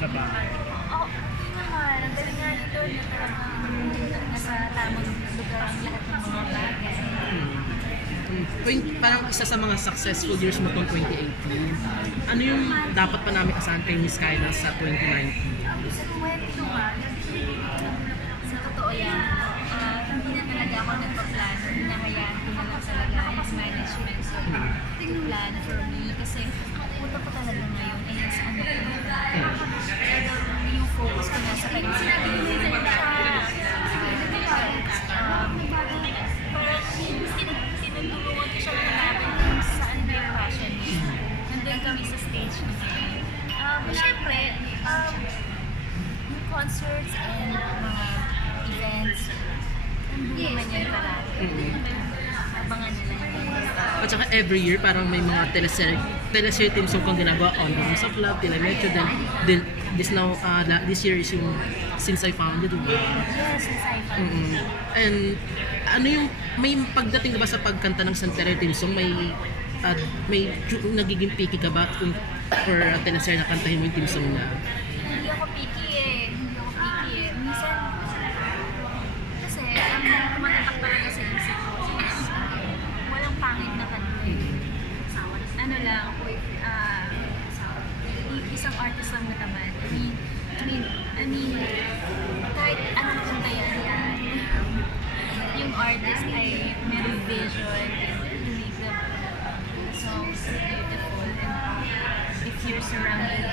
trabaho? Oo, naman. Ang galing nga nito na talagang nasa tamang lugar ang lahat ng mga bagay. Parang isa sa mga successful years mo itong 2018. Ano yung dapat pa namin asahan kay Miss Kyla sa 2019? Sa kwento nga, sa totoo yan, hindi na talaga ako nagpa-plano. Hinahayaan ko na lang talaga yung management to plan for me. Kasi ang utak ko talaga ngayon ay sa ano ko. Yung focus ko na sa pag-isipin. Tinutulungan ko siya hanapin kung saan ba yung passion niya. Nandun kami sa stage na ngayon. Siyempre, yung concerts and mga events, nandun naman yan parati. Abangan nila yun. At saka every year parang may mga teleserye team song kang ginagawa on the House of Love, Telemetro, then this year is yung Since I Found You, diba? Yes, Since I Found You. And ano yung, may pagdating ka ba sa pagkanta ng Santeria team song, may nagiging picky ka ba for teleserye na kantahin mo yung team song na? Hindi ako picky eh. Minsan, kasi ang tumatatak talaga sa isip ko is walang pangit na kanta eh. Ano lang, isang artist lang naman. I mean, kahit anong kanta yan, yung artist ay may vision to make the songs beautiful, and if you're surrounded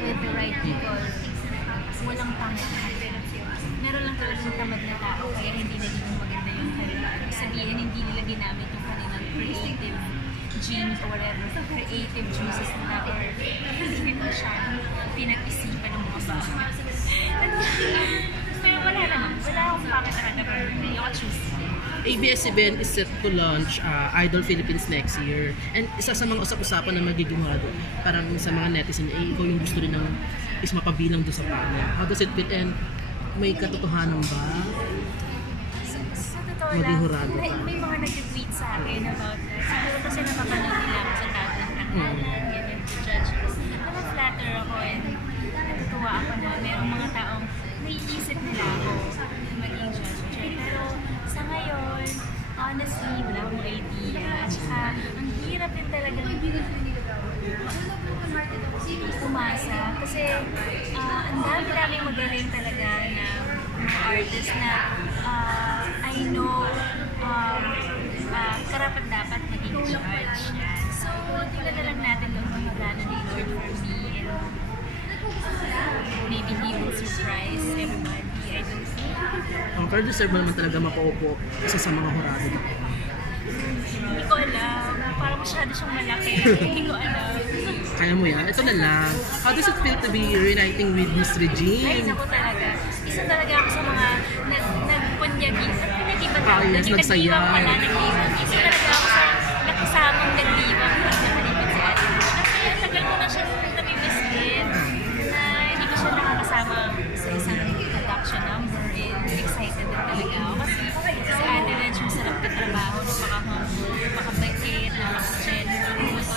with the right people, walang pangit na kanta. Meron lang talagang tamad na tao kaya hindi naging maganda yung kanila. Sabihin, hindi nila ginamit yung kanilang creative genes or whatever, creative juices nila, or hindi mo siya pinag-isipan ng mga bago. Pero wala naman. Wala akong bakit na pero hindi ako choose. ABS-CBN is set to launch Idol Philippines next year. And isa sa mga usap-usapan na magiging parang sa mga netizen, ikaw yung gusto rin ng is mapabilang doon sa panel. How does it fit, and may katotohanan ba? Sa totoo lang, may mga nag-tweet sa akin about that. Siguro kasi napapanood nila ako sa tatang tanghalan, ganyan, to judge. Nag-flatter ako and natutuwa ako na merong mga taong naiisip nila ako maging judge. Pero sa ngayon, honestly, wala akong idea. At saka, ang hirap din talaga umasa. Kasi ang dami-daming magaling talaga na mga artist na I know karapat dapat maging judge. So, tingnan na lang natin kung mga plano ni Lord for me, and maybe he will surprise everybody. I don't know. Pero deserve mo naman talaga mapaupo isa sa mga hurado. Hindi ko alam. Parang masyado siyang malaki. Hindi ko alam. Kaya mo yan? Ito na lang. How does it feel to be reuniting with Miss Regine? Ay, naku talaga. Isa talaga ako sa mga nagpunyagi. Nag-iban ako. Yes, nagsaya. Isa talaga ako sa nakasamang nag-iwan. Nakalipit si Ate. Kasi ang tagal ko na siya nabibiskin na hindi ko siya nakakasama sa isang production number, and excited din talaga ako. Kasi si Ate Reg, masarap na trabaho, napaka-bait, napaka-generous.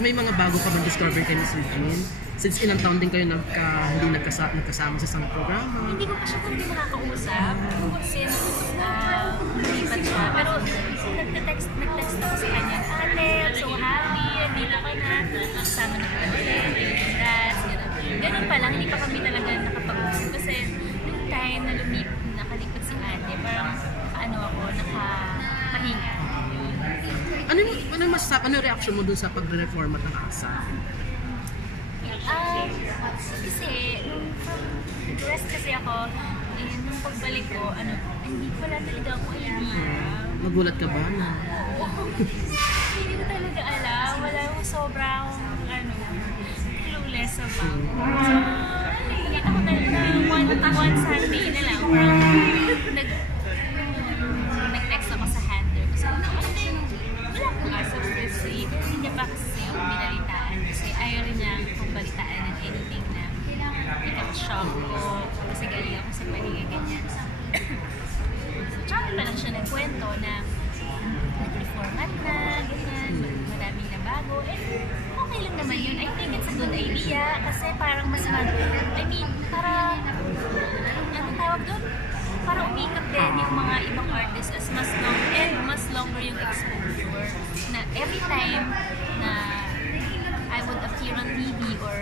May mga bago ka bang discover kay Miss Regine? Since ilang taon din kayo hindi nagkasama sa isang programa. Hindi ko pa siya hindi nakakausap since malipat siya. Pero nag-text ako sa kanya, Ate, I'm so happy, dito ka na, kasama na ka ulit, congrats, gano'n pa lang, hindi pa kami talaga nakapag-usap. Kasi yung time na nakalipat si Ate, parang nakapahinga. Ano reaction mo dun sa pagre-reformat ng ASA? Kasi nung rest kasi ako, nung pagbalik ko, hindi ko wala talaga ako idea. Nagulat ka ba na? Hindi ko talaga alam. Wala akong sobrang clueless about. So, nakikita ko talaga one Sunday na lang. Nag-text ako sa handler. Kasi wala akong asap this week. Hindi niya pa kasi ako binalitaan. Kasi ayaw rin niya kung balitaan ng anything na ika-shock ko. Kasi galing ako sa pahinga ganyan. Tsaka pa lang siya nagkwento na nag-reformat na, ganyan, maraming na bago. Okay lang naman yun, I think it's a good idea kasi parang mas para, ano tawag doon? Para umikat din yung mga ibang artists as mas longer yung exposure na every time na I would appear on TV or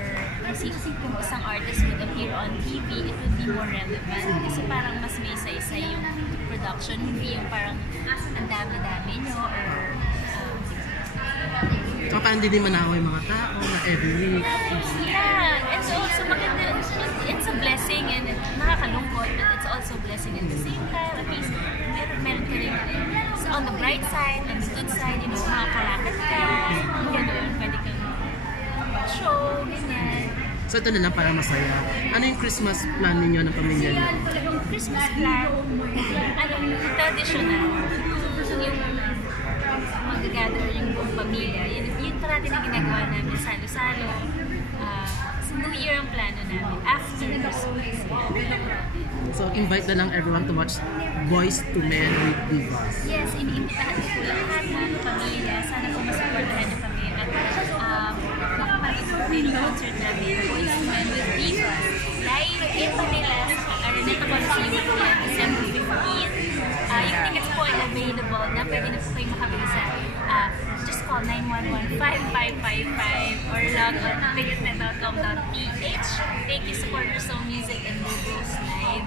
kung isang artist would appear on TV, it would be more relevant kasi parang mas may isa-isa yung production, hindi yung parang ang dami-dami nyo or So, parang hindi din manawa yung mga tao na every week. yeah, and so also maganda, it's a blessing and nakakalungkot, but it's also a blessing at the same time. At least meron ka rin so on the bright side, on the good side, you know, makakarakat ka, gano'n, pwede kang show, ganyan. So, ito na lang para masaya. Ano yung Christmas plan ninyo ng pamilya niyo? Christmas plan, traditional, yung mag-gather yung buong pamilya. Yun parati na ginagawa namin, salo-salo. New Year ang plano namin, after Christmas. So, invite na lang everyone to watch Boys to Men with Divas. Yes, iniimbitahan ko po lahat ng pamilya. Sana po masuportahan niyo kami at makapag-improve yung concert namin, Boys to Men with Divas. Live in Manila sa Araneta Coliseum po yan, December 15. Yung tickets po ay available na. Pwede na po kayong makabili sa just call 911-5555 or log on to ticketnet.com.ph. Thank you, supporters of music and Logos Live.